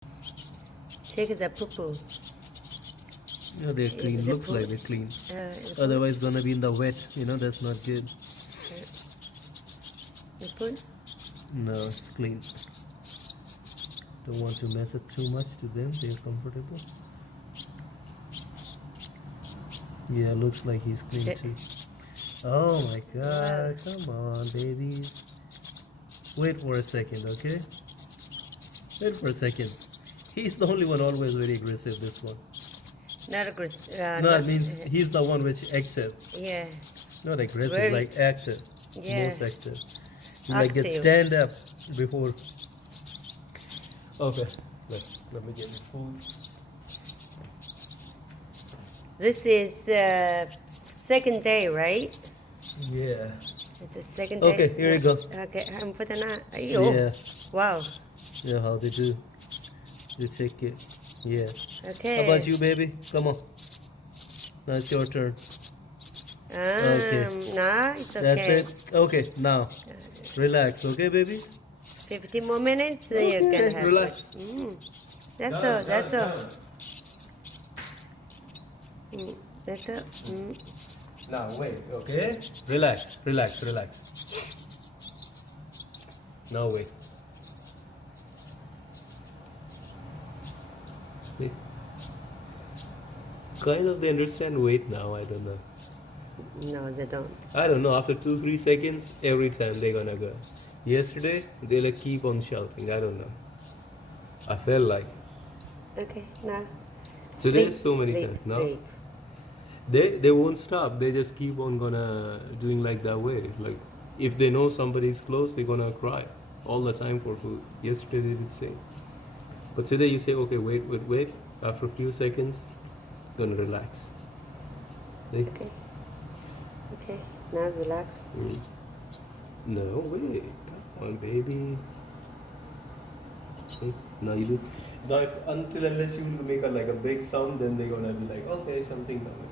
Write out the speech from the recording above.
Check the poo-poo. Yeah, they're clean. Is it Looks full? like they're clean. Full? Otherwise, gonna be in the wet. That's not good. It's full? No, it's clean. Don't want to mess up too much to them. They're comfortable. Yeah, looks like he's clean too. Oh my God! Come on, babies. Wait for a second, okay? Wait for a second. He's the only one always very aggressive. This one. Not aggressive. No, I mean he's the one which active. Yeah. Not aggressive, Very, like active. yeah. Most active. You like get Active. stand up before. Okay. Let me get the food. This is second day, right? Yeah. It's the second day. Okay, here you go. Okay, I'm putting that. Ayo. Yeah. Wow. Yeah, how they do. You take it. Yeah. Okay. How about you, baby? Come on. Now it's your turn. Okay. Nah, it's okay. That's it. Okay, now relax. Okay, baby. 15 more minutes, then Okay, you can have relax. it. That's all. That's all. That's all. Now wait. Okay. Relax. Relax. Relax. Now wait. See? Kind of they understand wait now. I don't know. No, they don't. I don't know. After 2-3 seconds, every time they're gonna go. Yesterday they like keep on shouting. I don't know. I felt like Okay, now. today Sleep, so many sleep, times. No, sleep. they won't stop. They just keep on gonna doing like that way. Like if they know somebody's close, they're gonna cry all the time for food. Yesterday they did same. But today you say, okay, wait, wait, wait. After a few seconds, gonna relax. See? Okay. Okay, now relax. No, wait. Come on, baby. See? Now you do. Now, until unless you make like a big sound, then they're gonna be like, okay, something coming.